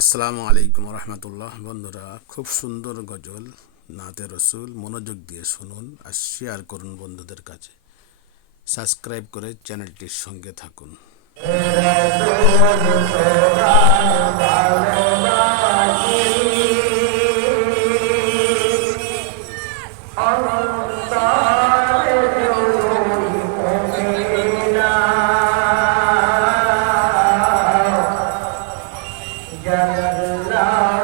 আসসালামু আলাইকুম রহমতুল্লাহ। বন্ধুরা, খুব সুন্দর গজল নাতে রসুল মনোযোগ দিয়ে শুনুন আর শেয়ার করুন বন্ধুদের কাছে। সাবস্ক্রাইব করে চ্যানেলটির সঙ্গে থাকুন। Jalla